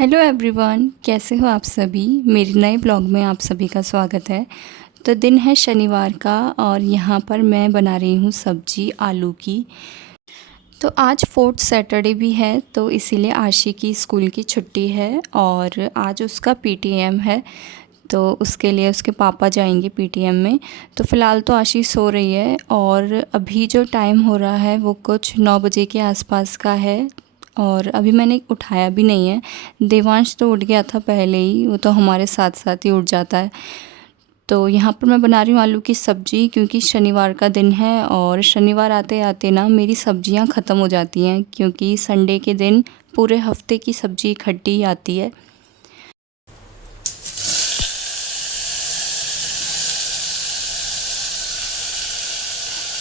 Hello everyone, कैसे हो आप सभी। मेरे नए ब्लॉग में आप सभी का स्वागत है। तो दिन है शनिवार का और यहाँ पर मैं बना रही हूँ सब्जी आलू की। तो आज फोर्थ सैटरडे भी है, तो इसीलिए आशी की स्कूल की छुट्टी है और आज उसका पीटीएम है। तो उसके लिए उसके पापा जाएंगे पीटीएम में। तो फ़िलहाल तो आशी सो रही है और अभी जो टाइम हो रहा है वो कुछ 9 बजे के आसपास का है और अभी मैंने उठाया भी नहीं है। देवांश तो उठ गया था पहले ही, वो तो हमारे साथ साथ ही उठ जाता है। तो यहाँ पर मैं बना रही हूँ आलू की सब्ज़ी, क्योंकि शनिवार का दिन है और शनिवार आते आते ना मेरी सब्जियाँ ख़त्म हो जाती हैं, क्योंकि संडे के दिन पूरे हफ्ते की सब्ज़ी इकट्ठी आती है।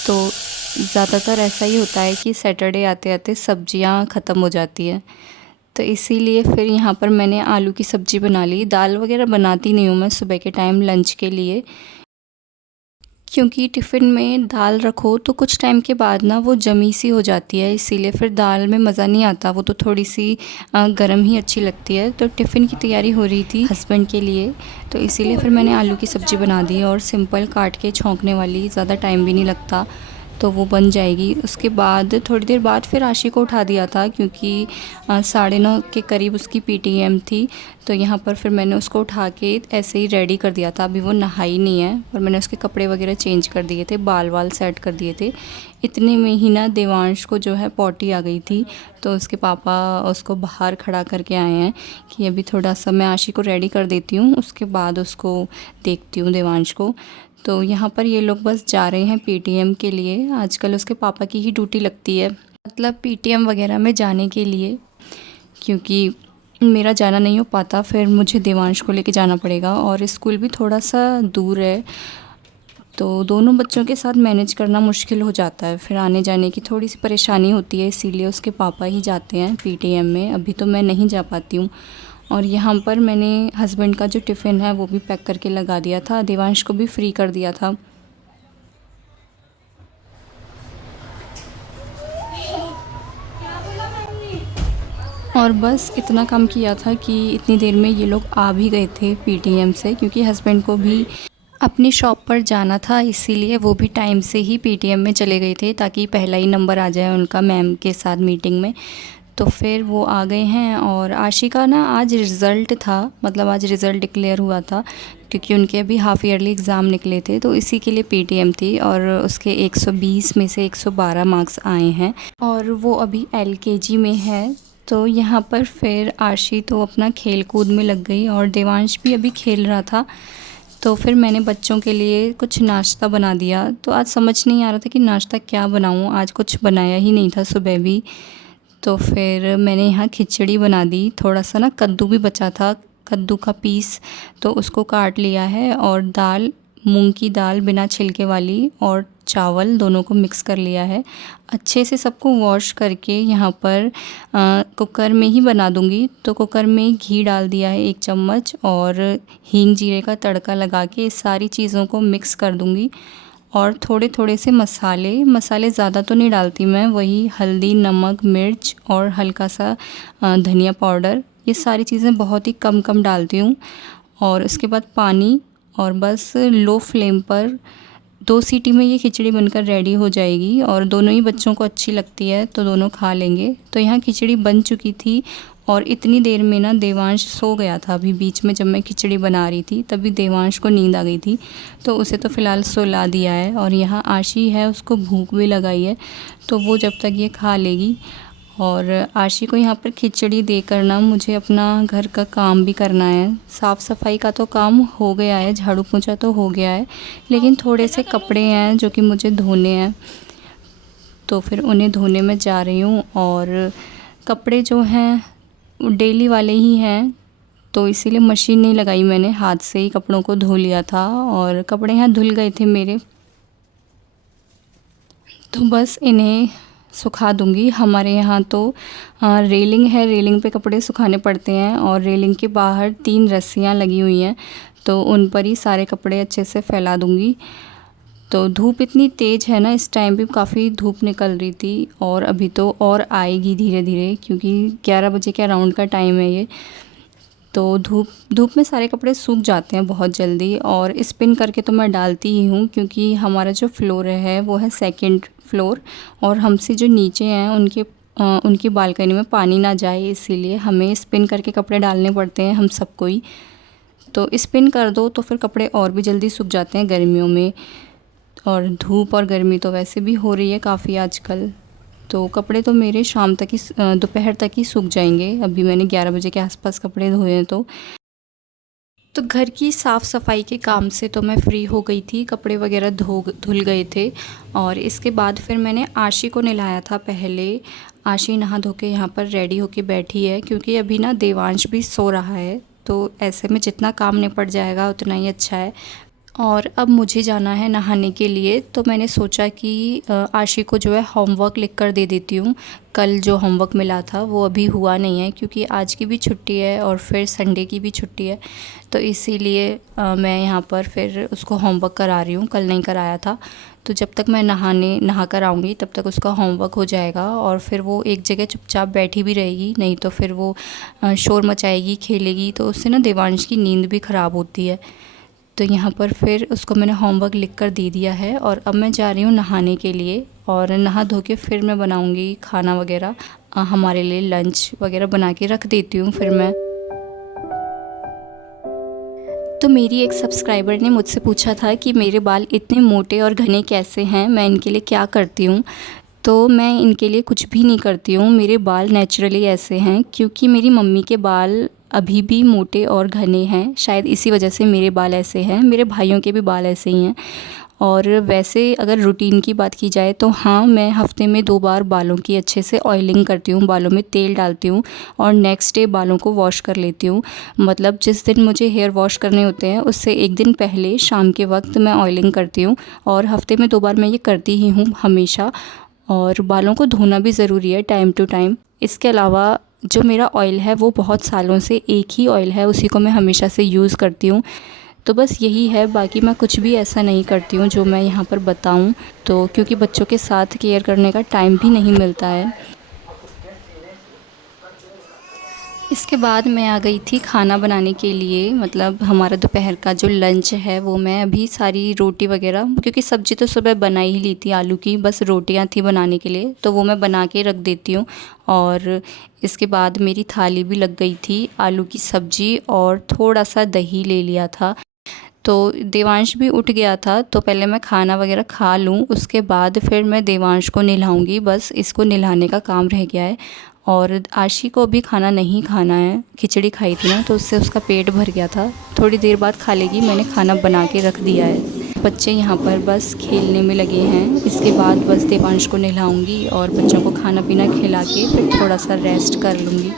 तो ज़्यादातर ऐसा ही होता है कि सैटरडे आते आते सब्जियां ख़त्म हो जाती हैं। तो इसीलिए फिर यहाँ पर मैंने आलू की सब्ज़ी बना ली। दाल वगैरह बनाती नहीं हूँ मैं सुबह के टाइम लंच के लिए, क्योंकि टिफ़िन में दाल रखो तो कुछ टाइम के बाद ना वो जमी सी हो जाती है, इसीलिए फिर दाल में मज़ा नहीं आता। वो तो थोड़ी सी गर्म ही अच्छी लगती है। तो टिफ़िन की तैयारी हो रही थी हस्बैंड के लिए, तो इसीलिए फिर मैंने आलू की सब्ज़ी बना दी और सिंपल काट के छौंकने वाली, ज़्यादा टाइम भी नहीं लगता, तो वो बन जाएगी। उसके बाद थोड़ी देर बाद फिर आशी को उठा दिया था, क्योंकि 9:30 के करीब उसकी पीटीएम थी। तो यहाँ पर फिर मैंने उसको उठा के ऐसे ही रेडी कर दिया था। अभी वो नहाई नहीं है और मैंने उसके कपड़े वगैरह चेंज कर दिए थे, बाल वाल सेट कर दिए थे। इतने में ही ना देवांश को जो है पॉटी आ गई थी, तो उसके पापा उसको बाहर खड़ा करके आए हैं कि अभी थोड़ा सा मैं आशी को रेडी कर देती हूँ, उसके बाद उसको देखती हूँ देवांश को। तो यहाँ पर ये लोग बस जा रहे हैं पीटीएम के लिए। आजकल उसके पापा की ही ड्यूटी लगती है, मतलब पीटीएम वगैरह में जाने के लिए, क्योंकि मेरा जाना नहीं हो पाता, फिर मुझे देवांश को लेके जाना पड़ेगा और स्कूल भी थोड़ा सा दूर है, तो दोनों बच्चों के साथ मैनेज करना मुश्किल हो जाता है। फिर आने जाने की थोड़ी सी परेशानी होती है, इसीलिए उसके पापा ही जाते हैं पीटीएम में। अभी तो मैं नहीं जा पाती हूँ। और यहाँ पर मैंने हस्बैंड का जो टिफ़िन है वो भी पैक करके लगा दिया था, देवांश को भी फ्री कर दिया था। और बस इतना काम किया था कि इतनी देर में ये लोग आ भी गए थे पीटीएम से, क्योंकि हस्बैंड को भी अपनी शॉप पर जाना था, इसीलिए वो भी टाइम से ही पीटीएम में चले गए थे, ताकि पहला ही नंबर आ जाए उनका मैम के साथ मीटिंग में। तो फिर वो आ गए हैं। और आशी का ना आज रिज़ल्ट था, मतलब आज रिज़ल्ट डिक्लेयर हुआ था, क्योंकि उनके अभी हाफ़ ईयरली एग्ज़ाम निकले थे, तो इसी के लिए पीटीएम थी। और उसके 120 में से 112 मार्क्स आए हैं और वो अभी एलकेजी में है। तो यहाँ पर फिर आशी तो अपना खेल कूद में लग गई और देवांश भी अभी खेल रहा था। तो फिर मैंने बच्चों के लिए कुछ नाश्ता बना दिया। तो आज समझ नहीं आ रहा था कि नाश्ता क्या बनाऊँ, आज कुछ बनाया ही नहीं था सुबह भी। तो फिर मैंने यहाँ खिचड़ी बना दी। थोड़ा सा ना कद्दू भी बचा था, कद्दू का पीस, तो उसको काट लिया है। और दाल, मूंग की दाल बिना छिलके वाली, और चावल दोनों को मिक्स कर लिया है। अच्छे से सबको वॉश करके यहाँ पर कुकर में ही बना दूँगी। तो कुकर में घी डाल दिया है 1 चम्मच और हींग जीरे का तड़का लगा के इस सारी चीज़ों को मिक्स कर दूँगी। और थोड़े थोड़े से मसाले ज़्यादा तो नहीं डालती मैं, वही हल्दी, नमक, मिर्च और हल्का सा धनिया पाउडर, ये सारी चीज़ें बहुत ही कम कम डालती हूँ। और उसके बाद पानी, और बस लो फ्लेम पर 2 सीटी में ये खिचड़ी बनकर रेडी हो जाएगी। और दोनों ही बच्चों को अच्छी लगती है, तो दोनों खा लेंगे। तो यहाँ खिचड़ी बन चुकी थी और इतनी देर में ना देवांश सो गया था। अभी बीच में जब मैं खिचड़ी बना रही थी तभी देवांश को नींद आ गई थी, तो उसे तो फ़िलहाल सुला दिया है। और यहाँ आशी है, उसको भूख भी लगाई है, तो वो जब तक ये खा लेगी। और आशी को यहाँ पर खिचड़ी देकर ना मुझे अपना घर का काम भी करना है। साफ़ सफाई का तो काम हो गया है, झाड़ू पोंछा तो हो गया है, लेकिन थोड़े से कपड़े हैं जो कि मुझे धोने हैं, तो फिर उन्हें धोने में जा रही हूँ। और कपड़े जो हैं डेली वाले ही हैं, तो इसीलिए मशीन नहीं लगाई मैंने, हाथ से ही कपड़ों को धो लिया था। और कपड़े यहाँ धुल गए थे मेरे, तो बस इन्हें सुखा दूंगी। हमारे यहाँ तो रेलिंग है, रेलिंग पे कपड़े सुखाने पड़ते हैं और रेलिंग के बाहर 3 रस्सियाँ लगी हुई हैं, तो उन पर ही सारे कपड़े अच्छे से फैला दूंगी। तो धूप इतनी तेज़ है ना, इस टाइम भी काफ़ी धूप निकल रही थी और अभी तो और आएगी धीरे धीरे, क्योंकि 11 बजे के अराउंड का टाइम है ये। तो धूप धूप में सारे कपड़े सूख जाते हैं बहुत जल्दी, और स्पिन करके तो मैं डालती ही हूँ क्योंकि हमारा जो फ्लोर है वो है सेकंड फ्लोर, और हमसे जो नीचे हैं उनकी बालकनी में पानी ना जाए, इसीलिए हमें स्पिन करके कपड़े डालने पड़ते हैं हम सबको ही। तो स्पिन कर दो तो फिर कपड़े और भी जल्दी सूख जाते हैं गर्मियों में, और धूप और गर्मी तो वैसे भी हो रही है काफ़ी आजकल। तो कपड़े तो मेरे शाम तक ही दोपहर तक ही सूख जाएंगे। अभी मैंने 11 बजे के आसपास कपड़े धोए हैं। तो घर की साफ़ सफाई के काम से तो मैं फ़्री हो गई थी, कपड़े वगैरह धुल गए थे। और इसके बाद फिर मैंने आशी को नहलाया था पहले। आशी नहा धो के यहाँ पर रेडी होके बैठी है क्योंकि अभी ना देवांश भी सो रहा है, तो ऐसे में जितना काम निपट जाएगा उतना ही अच्छा है। और अब मुझे जाना है नहाने के लिए, तो मैंने सोचा कि आशी को जो है होमवर्क लिख कर दे देती हूँ। कल जो होमवर्क मिला था वो अभी हुआ नहीं है क्योंकि आज की भी छुट्टी है और फिर संडे की भी छुट्टी है, तो इसीलिए मैं यहाँ पर फिर उसको होमवर्क करा रही हूँ। कल नहीं कराया था, तो जब तक मैं नहा कर आऊँगी तब तक उसका होमवर्क हो जाएगा और फिर वो एक जगह चुपचाप बैठी भी रहेगी, नहीं तो फिर वो शोर मचाएगी, खेलेगी, तो उससे ना देवांश की नींद भी ख़राब होती है। तो यहाँ पर फिर उसको मैंने होमवर्क लिख कर दे दिया है और अब मैं जा रही हूँ नहाने के लिए, और नहा धो के फिर मैं बनाऊँगी खाना वगैरह, हमारे लिए लंच वगैरह बना के रख देती हूँ फिर मैं। तो मेरी एक सब्सक्राइबर ने मुझसे पूछा था कि मेरे बाल इतने मोटे और घने कैसे हैं, मैं इनके लिए क्या करती हूँ। तो मैं इनके लिए कुछ भी नहीं करती हूँ, मेरे बाल नेचुरली ऐसे हैं क्योंकि मेरी मम्मी के बाल अभी भी मोटे और घने हैं, शायद इसी वजह से मेरे बाल ऐसे हैं। मेरे भाइयों के भी बाल ऐसे ही हैं। और वैसे अगर रूटीन की बात की जाए तो हाँ, मैं हफ़्ते में 2 बार बालों की अच्छे से ऑयलिंग करती हूँ, बालों में तेल डालती हूँ और नेक्स्ट डे बालों को वॉश कर लेती हूँ। मतलब जिस दिन मुझे हेयर वॉश करने होते हैं उससे एक दिन पहले शाम के वक्त मैं ऑयलिंग करती हूँ, और हफ़्ते में 2 बार मैं ये करती ही हूँ हमेशा। और बालों को धोना भी ज़रूरी है टाइम टू टाइम। इसके अलावा जो मेरा ऑयल है वो बहुत सालों से एक ही ऑयल है, उसी को मैं हमेशा से यूज़ करती हूँ। तो बस यही है, बाकी मैं कुछ भी ऐसा नहीं करती हूँ जो मैं यहाँ पर बताऊँ, तो क्योंकि बच्चों के साथ केयर करने का टाइम भी नहीं मिलता है। इसके बाद मैं आ गई थी खाना बनाने के लिए, मतलब हमारा दोपहर का जो लंच है वो मैं अभी सारी रोटी वगैरह, क्योंकि सब्ज़ी तो सुबह बना ही ली थी आलू की, बस रोटियां थी बनाने के लिए, तो वो मैं बना के रख देती हूँ। और इसके बाद मेरी थाली भी लग गई थी, आलू की सब्ज़ी और थोड़ा सा दही ले लिया था। तो देवांश भी उठ गया था, तो पहले मैं खाना वगैरह खा लूँ, उसके बाद फिर मैं देवांश को नहलाऊँगी, बस इसको नहलाने का काम रह गया है। और आशी को भी खाना नहीं खाना है, खिचड़ी खाई थी ना तो उससे उसका पेट भर गया था, थोड़ी देर बाद खा लेगी, मैंने खाना बना के रख दिया है। बच्चे यहाँ पर बस खेलने में लगे हैं, इसके बाद बस देवांश को नहलाऊँगी और बच्चों को खाना पीना खिला के फिर थोड़ा सा रेस्ट कर लूँगी।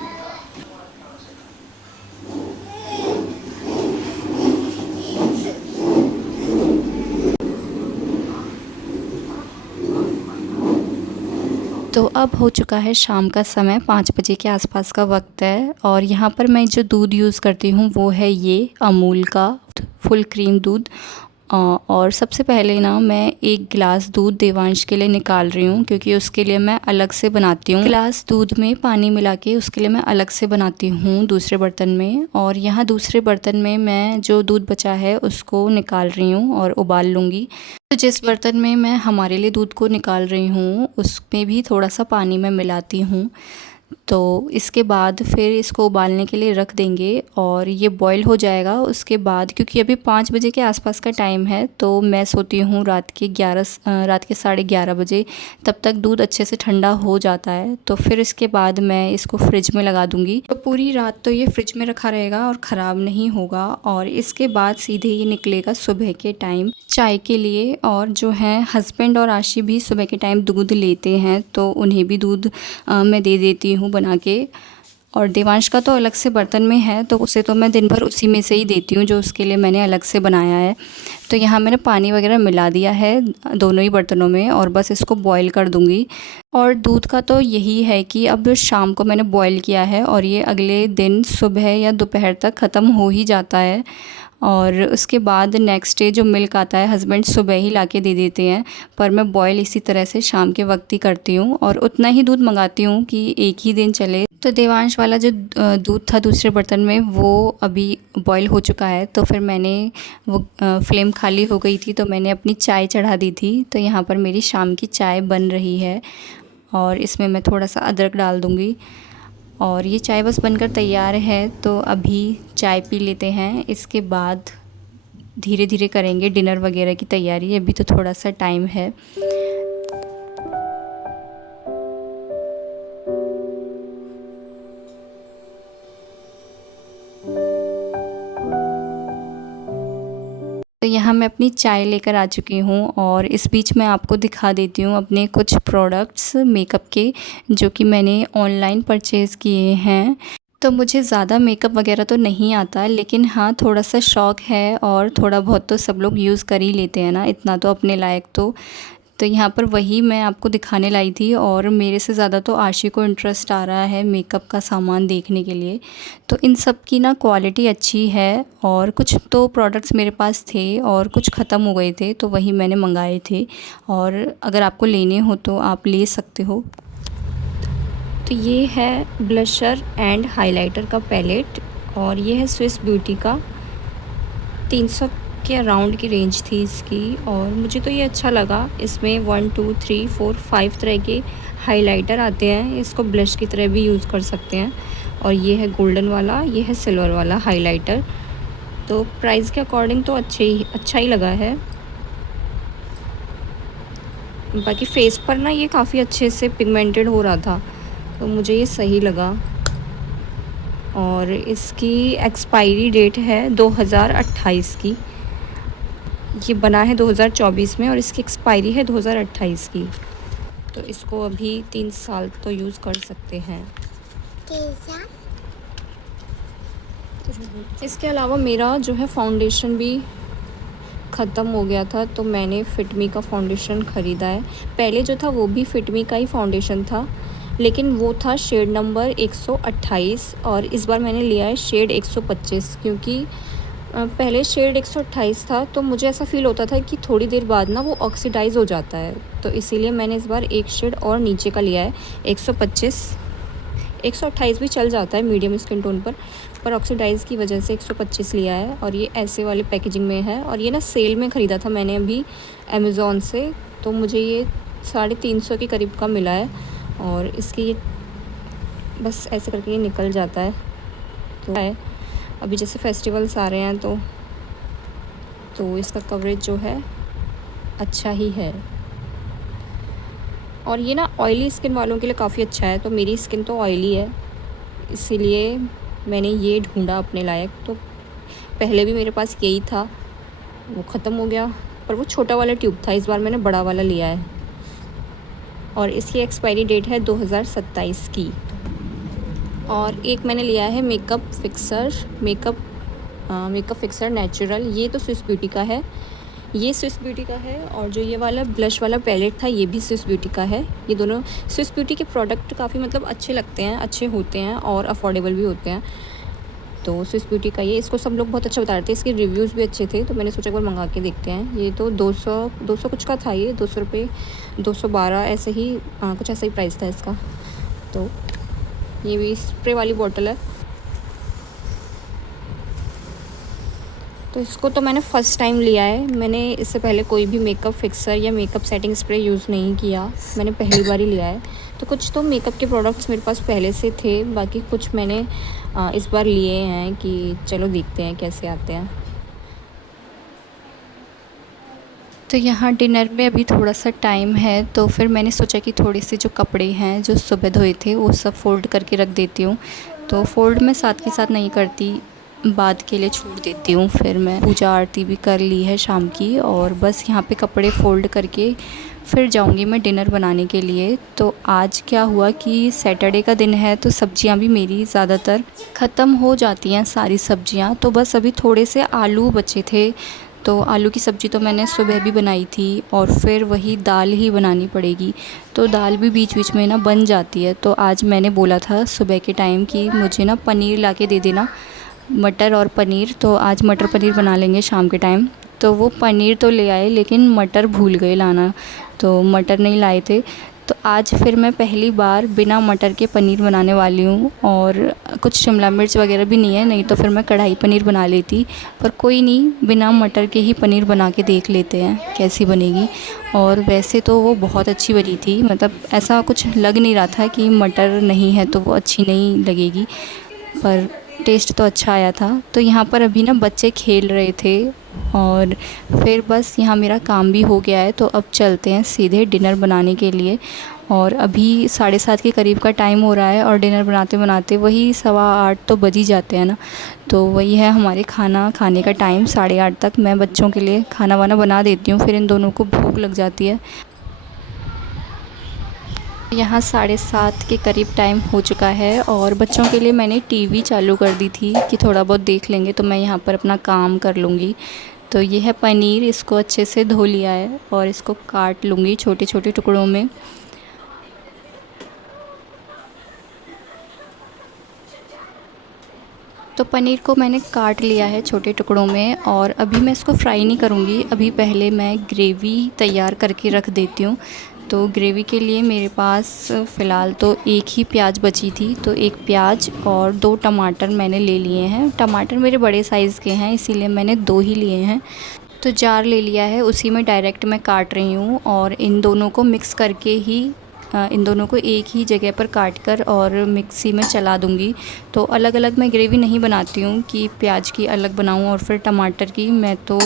तो अब हो चुका है शाम का समय, 5 बजे के आसपास का वक्त है, और यहाँ पर मैं जो दूध यूज़ करती हूँ वो है ये अमूल का फुल क्रीम दूध। और सबसे पहले ना मैं 1 गिलास दूध देवांश के लिए निकाल रही हूँ क्योंकि उसके लिए मैं अलग से बनाती हूँ। गिलास दूध में पानी मिला के उसके लिए मैं अलग से बनाती हूँ दूसरे बर्तन में, और यहाँ दूसरे बर्तन में मैं जो दूध बचा है उसको निकाल रही हूँ और उबाल लूँगी। तो जिस बर्तन में मैं हमारे लिए दूध को निकाल रही हूँ उसमें भी थोड़ा सा पानी मैं मिलाती हूँ। तो इसके बाद फिर इसको उबालने के लिए रख देंगे और ये बॉईल हो जाएगा। उसके बाद क्योंकि अभी 5 बजे के आसपास का टाइम है, तो मैं सोती हूँ रात के 11:30 बजे, तब तक दूध अच्छे से ठंडा हो जाता है। तो फिर इसके बाद मैं इसको फ्रिज में लगा दूँगी, तो पूरी रात तो ये फ्रिज में रखा रहेगा और ख़राब नहीं होगा। और इसके बाद सीधे ये निकलेगा सुबह के टाइम चाय के लिए। और जो है हस्बैंड और आशी भी सुबह के टाइम दूध लेते हैं, तो उन्हें भी दूध मैं दे देती हूँ बना के। और देवांश का तो अलग से बर्तन में है, तो उसे तो मैं दिन भर उसी में से ही देती हूँ जो उसके लिए मैंने अलग से बनाया है। तो यहाँ मैंने पानी वगैरह मिला दिया है दोनों ही बर्तनों में और बस इसको बॉईल कर दूँगी। और दूध का तो यही है कि अब शाम को मैंने बॉईल किया है और ये अगले दिन सुबह या दोपहर तक ख़त्म हो ही जाता है। और उसके बाद नेक्स्ट डे जो मिल्क आता है हस्बैंड सुबह ही ला के दे देते हैं, पर मैं बॉयल इसी तरह से शाम के वक्त ही करती हूँ और उतना ही दूध मंगाती हूँ कि एक ही दिन चले। तो देवांश वाला जो दूध था दूसरे बर्तन में वो अभी बॉयल हो चुका है, तो फिर मैंने वो फ्लेम खाली हो गई थी तो मैंने अपनी चाय चढ़ा दी थी। तो यहाँ पर मेरी शाम की चाय बन रही है और इसमें मैं थोड़ा सा अदरक डाल दूँगी और ये चाय बस बनकर तैयार है। तो अभी चाय पी लेते हैं, इसके बाद धीरे धीरे करेंगे डिनर वगैरह की तैयारी। अभी तो थोड़ा सा टाइम है। तो यहाँ मैं अपनी चाय लेकर आ चुकी हूँ और इस बीच मैं आपको दिखा देती हूँ अपने कुछ प्रोडक्ट्स मेकअप के जो कि मैंने ऑनलाइन परचेज़ किए हैं। तो मुझे ज़्यादा मेकअप वगैरह तो नहीं आता, लेकिन हाँ थोड़ा सा शौक़ है और थोड़ा बहुत तो सब लोग यूज़ कर ही लेते हैं ना, इतना तो अपने लायक। तो यहाँ पर वही मैं आपको दिखाने लाई थी और मेरे से ज़्यादा तो आशी को इंटरेस्ट आ रहा है मेकअप का सामान देखने के लिए। तो इन सब की ना क्वालिटी अच्छी है और कुछ तो प्रोडक्ट्स मेरे पास थे और कुछ ख़त्म हो गए थे तो वही मैंने मंगाए थे, और अगर आपको लेने हो तो आप ले सकते हो। तो ये है ब्लशर एंड हाइलाइटर का पैलेट और ये है स्विस ब्यूटी का। 300 के अराउंड की रेंज थी इसकी और मुझे तो ये अच्छा लगा। इसमें 1 2 3 4 5 तरह के हाइलाइटर आते हैं, इसको ब्लश की तरह भी यूज़ कर सकते हैं। और ये है गोल्डन वाला, ये है सिल्वर वाला हाइलाइटर। तो प्राइस के अकॉर्डिंग तो अच्छा ही लगा है। बाकी फेस पर ना ये काफ़ी अच्छे से पिगमेंटेड हो रहा था तो मुझे ये सही लगा। और इसकी एक्सपायरी डेट है 2028 की। ये बना है 2024 में और इसकी एक्सपायरी है 2028 की। तो इसको अभी 3 साल तो यूज़ कर सकते हैं। इसके अलावा मेरा जो है फाउंडेशन भी ख़त्म हो गया था तो मैंने फिटमी का फाउंडेशन ख़रीदा है। पहले जो था वो भी फिटमी का ही फाउंडेशन था, लेकिन वो था शेड नंबर 128 और इस बार मैंने लिया है शेड 125, क्योंकि पहले शेड 128 था तो मुझे ऐसा फ़ील होता था कि थोड़ी देर बाद ना वो ऑक्सीडाइज़ हो जाता है, तो इसीलिए मैंने इस बार एक शेड और नीचे का लिया है 125। 128 भी चल जाता है मीडियम स्किन टोन पर ऑक्सीडाइज़ की वजह से 125 लिया है। और ये ऐसे वाले पैकेजिंग में है और ये ना सेल में ख़रीदा था मैंने अभी अमेज़ॉन से, तो मुझे ये 350 के करीब का मिला है। और इसकी ये बस ऐसे करके ये निकल जाता है। तो है अभी जैसे फेस्टिवल्स आ रहे हैं तो इसका कवरेज जो है अच्छा ही है। और ये ना ऑयली स्किन वालों के लिए काफ़ी अच्छा है। तो मेरी स्किन तो ऑयली है, इसीलिए मैंने ये ढूंढा अपने लायक। तो पहले भी मेरे पास यही था, वो ख़त्म हो गया, पर वो छोटा वाला ट्यूब था। इस बार मैंने बड़ा वाला लिया है और इसकी एक्सपायरी डेट है 2027 की। और एक मैंने लिया है मेकअप फिक्सर नेचुरल। ये तो स्विस ब्यूटी का है, ये स्विस ब्यूटी का है। और जो ये वाला ब्लश वाला पैलेट था ये भी स्विस ब्यूटी का है। ये दोनों स्विस ब्यूटी के प्रोडक्ट काफ़ी मतलब अच्छे लगते हैं, अच्छे होते हैं और अफोर्डेबल भी होते हैं। तो स्विस ब्यूटी का ये, इसको सब लोग बहुत अच्छा बता रहे थे, इसके रिव्यूज़ भी अच्छे थे, तो मैंने सोचा एक बार मंगा के देखते हैं। ये तो 200 कुछ का था, ये 200 रुपये 212 ऐसे ही कुछ ऐसा ही प्राइस था इसका। तो ये भी स्प्रे वाली बोतल है। तो इसको तो मैंने फ़र्स्ट टाइम लिया है, मैंने इससे पहले कोई भी मेकअप फिक्सर या मेकअप सेटिंग स्प्रे यूज़ नहीं किया, मैंने पहली बार ही लिया है। तो कुछ तो मेकअप के प्रोडक्ट्स मेरे पास पहले से थे, बाकी कुछ मैंने इस बार लिए हैं कि चलो देखते हैं कैसे आते हैं। तो यहाँ डिनर में अभी थोड़ा सा टाइम है, तो फिर मैंने सोचा कि थोड़े से जो कपड़े हैं जो सुबह धोए थे वो सब फ़ोल्ड करके रख देती हूँ। तो फ़ोल्ड मैं साथ के साथ नहीं करती, बाद के लिए छोड़ देती हूँ। फिर मैं पूजा आरती भी कर ली है शाम की और बस यहाँ पे कपड़े फ़ोल्ड करके फिर जाऊँगी मैं डिनर बनाने के लिए। तो आज क्या हुआ कि सैटरडे का दिन है तो सब्जियां भी मेरी ज़्यादातर ख़त्म हो जाती हैं, सारी सब्जियां। तो बस अभी थोड़े से आलू बचे थे तो आलू की सब्ज़ी तो मैंने सुबह भी बनाई थी और फिर वही दाल ही बनानी पड़ेगी। तो दाल भी बीच बीच में ना बन जाती है। तो आज मैंने बोला था सुबह के टाइम कि मुझे ना पनीर ला के दे देना, मटर और पनीर। तो आज मटर पनीर बना लेंगे शाम के टाइम। तो वो पनीर तो ले आए लेकिन मटर भूल गए लाना, तो मटर नहीं लाए थे। तो आज फिर मैं पहली बार बिना मटर के पनीर बनाने वाली हूँ। और कुछ शिमला मिर्च वगैरह भी नहीं है, नहीं तो फिर मैं कढ़ाई पनीर बना लेती। पर कोई नहीं, बिना मटर के ही पनीर बना के देख लेते हैं कैसी बनेगी। और वैसे तो वो बहुत अच्छी बनी थी, मतलब ऐसा कुछ लग नहीं रहा था कि मटर नहीं है तो वो अच्छी नहीं लगेगी, पर टेस्ट तो अच्छा आया था। तो यहाँ पर अभी ना बच्चे खेल रहे थे और फिर बस यहाँ मेरा काम भी हो गया है। तो अब चलते हैं सीधे डिनर बनाने के लिए। और अभी 7:30 के करीब का टाइम हो रहा है और डिनर बनाते बनाते वही 7:15 तो बज ही जाते हैं ना। तो वही है हमारे खाना खाने का टाइम, 8:30 तक मैं बच्चों के लिए खाना वाना बना देती हूँ, फिर इन दोनों को भूख लग जाती है। यहाँ 7:30 के करीब टाइम हो चुका है और बच्चों के लिए मैंने टीवी चालू कर दी थी कि थोड़ा बहुत देख लेंगे, तो मैं यहाँ पर अपना काम कर लूँगी। तो ये है पनीर, इसको अच्छे से धो लिया है और इसको काट लूँगी छोटे छोटे टुकड़ों में। तो पनीर को मैंने काट लिया है छोटे टुकड़ों में और अभी मैं इसको फ्राई नहीं करूँगी, अभी पहले मैं ग्रेवी तैयार करके रख देती हूँ। तो ग्रेवी के लिए मेरे पास फ़िलहाल तो एक ही प्याज बची थी, तो एक प्याज और 2 टमाटर मैंने ले लिए हैं। टमाटर मेरे बड़े साइज़ के हैं इसीलिए मैंने 2 ही लिए हैं। तो जार ले लिया है, उसी में डायरेक्ट मैं काट रही हूँ और इन दोनों को मिक्स करके ही इन दोनों को एक ही जगह पर काट कर और मिक्सी में चला दूँगी। तो अलग अलग मैं ग्रेवी नहीं बनाती हूँ कि प्याज की अलग बनाऊँ और फिर टमाटर की। मैं तो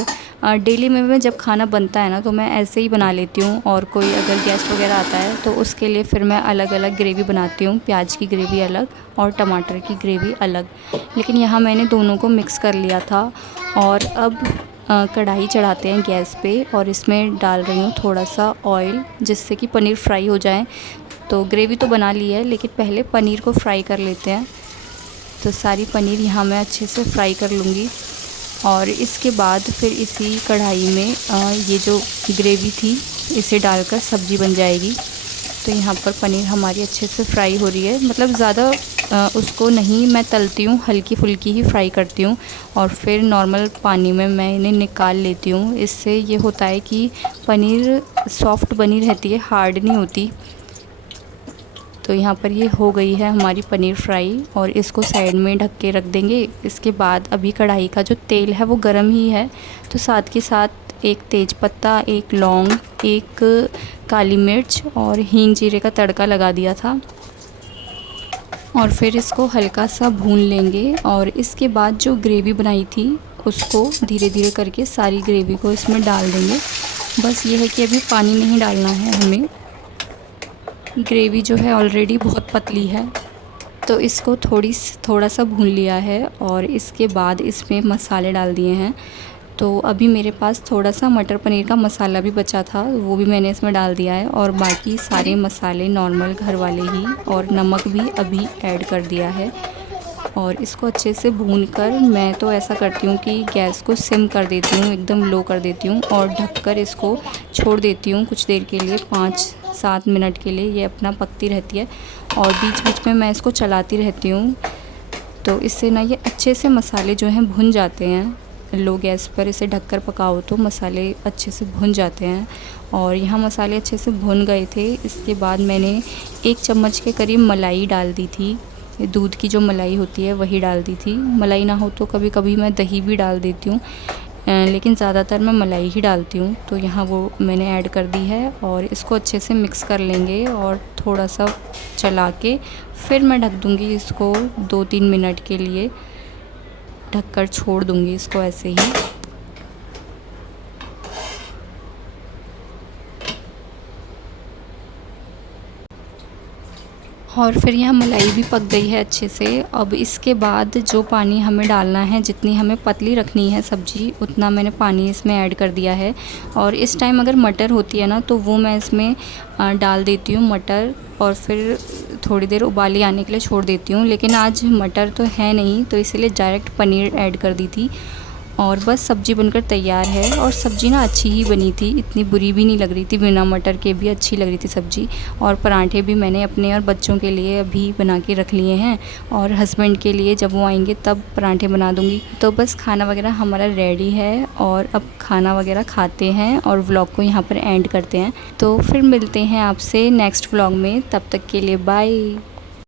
डेली में मैं जब खाना बनता है ना तो मैं ऐसे ही बना लेती हूँ, और कोई अगर गेस्ट वगैरह आता है तो उसके लिए फिर मैं अलग अलग ग्रेवी बनाती हूँ, प्याज की ग्रेवी अलग और टमाटर की ग्रेवी अलग। लेकिन यहाँ मैंने दोनों को मिक्स कर लिया था। और अब कढ़ाई चढ़ाते हैं गैस पे और इसमें डाल रही हूँ थोड़ा सा ऑयल, जिससे कि पनीर फ्राई हो जाए। तो ग्रेवी तो बना ली है लेकिन पहले पनीर को फ्राई कर लेते हैं। तो सारी पनीर यहाँ मैं अच्छे से फ्राई कर लूँगी और इसके बाद फिर इसी कढ़ाई में ये जो ग्रेवी थी इसे डालकर सब्ज़ी बन जाएगी। तो यहाँ पर पनीर हमारी अच्छे से फ्राई हो रही है, मतलब ज़्यादा उसको नहीं मैं तलती हूँ, हल्की फुल्की ही फ्राई करती हूँ और फिर नॉर्मल पानी में मैं इन्हें निकाल लेती हूँ। इससे ये होता है कि पनीर सॉफ्ट बनी रहती है, हार्ड नहीं होती। तो यहाँ पर ये हो गई है हमारी पनीर फ्राई और इसको साइड में ढक के रख देंगे। इसके बाद अभी कढ़ाई का जो तेल है वो गर्म ही है, तो साथ के साथ एक तेज़पत्ता, एक लौंग, एक काली मिर्च और हींग जीरे का तड़का लगा दिया था और फिर इसको हल्का सा भून लेंगे। और इसके बाद जो ग्रेवी बनाई थी उसको धीरे धीरे करके सारी ग्रेवी को इसमें डाल देंगे। बस ये है कि अभी पानी नहीं डालना है हमें, ग्रेवी जो है ऑलरेडी बहुत पतली है। तो इसको थोड़ा सा भून लिया है और इसके बाद इसमें मसाले डाल दिए हैं। तो अभी मेरे पास थोड़ा सा मटर पनीर का मसाला भी बचा था, वो भी मैंने इसमें डाल दिया है और बाकी सारे मसाले नॉर्मल घर वाले ही, और नमक भी अभी ऐड कर दिया है। और इसको अच्छे से भूनकर मैं तो ऐसा करती हूँ कि गैस को सिम कर देती हूँ, एकदम लो कर देती हूँ और ढककर इसको छोड़ देती हूँ कुछ देर के लिए, 5-7 मिनट के लिए ये अपना पकती रहती है और बीच बीच में मैं इसको चलाती रहती हूँ। तो इससे ना ये अच्छे से मसाले जो हैं भुन जाते हैं। लो गैस पर इसे ढककर पकाओ तो मसाले अच्छे से भुन जाते हैं और यहाँ मसाले अच्छे से भुन गए थे। इसके बाद मैंने 1 चम्मच के करीब मलाई डाल दी थी, दूध की जो मलाई होती है वही डाल दी थी। मलाई ना हो तो कभी कभी मैं दही भी डाल देती हूँ, लेकिन ज़्यादातर मैं मलाई ही डालती हूँ। तो यहाँ वो मैंने ऐड कर दी है और इसको अच्छे से मिक्स कर लेंगे और थोड़ा सा चला के फिर मैं ढक दूँगी इसको 2-3 मिनट के लिए, ढककर छोड़ दूँगी इसको ऐसे ही। और फिर यहाँ मलाई भी पक गई है अच्छे से। अब इसके बाद जो पानी हमें डालना है, जितनी हमें पतली रखनी है सब्ज़ी, उतना मैंने पानी इसमें ऐड कर दिया है। और इस टाइम अगर मटर होती है ना तो वो मैं इसमें डाल देती हूँ मटर, और फिर थोड़ी देर उबाली आने के लिए छोड़ देती हूँ। लेकिन आज मटर तो है नहीं तो इसलिए डायरेक्ट पनीर ऐड कर दी थी और बस सब्ज़ी बनकर तैयार है। और सब्ज़ी ना अच्छी ही बनी थी, इतनी बुरी भी नहीं लग रही थी, बिना मटर के भी अच्छी लग रही थी सब्ज़ी। और पराठे भी मैंने अपने और बच्चों के लिए अभी बना के रख लिए हैं, और हस्बैंड के लिए जब वो आएंगे तब पराठे बना दूँगी। तो बस खाना वगैरह हमारा रेडी है, और अब खाना वगैरह खाते हैं और व्लॉग को यहाँ पर एंड करते हैं। तो फिर मिलते हैं आपसे नेक्स्ट व्लॉग में, तब तक के लिए बाय।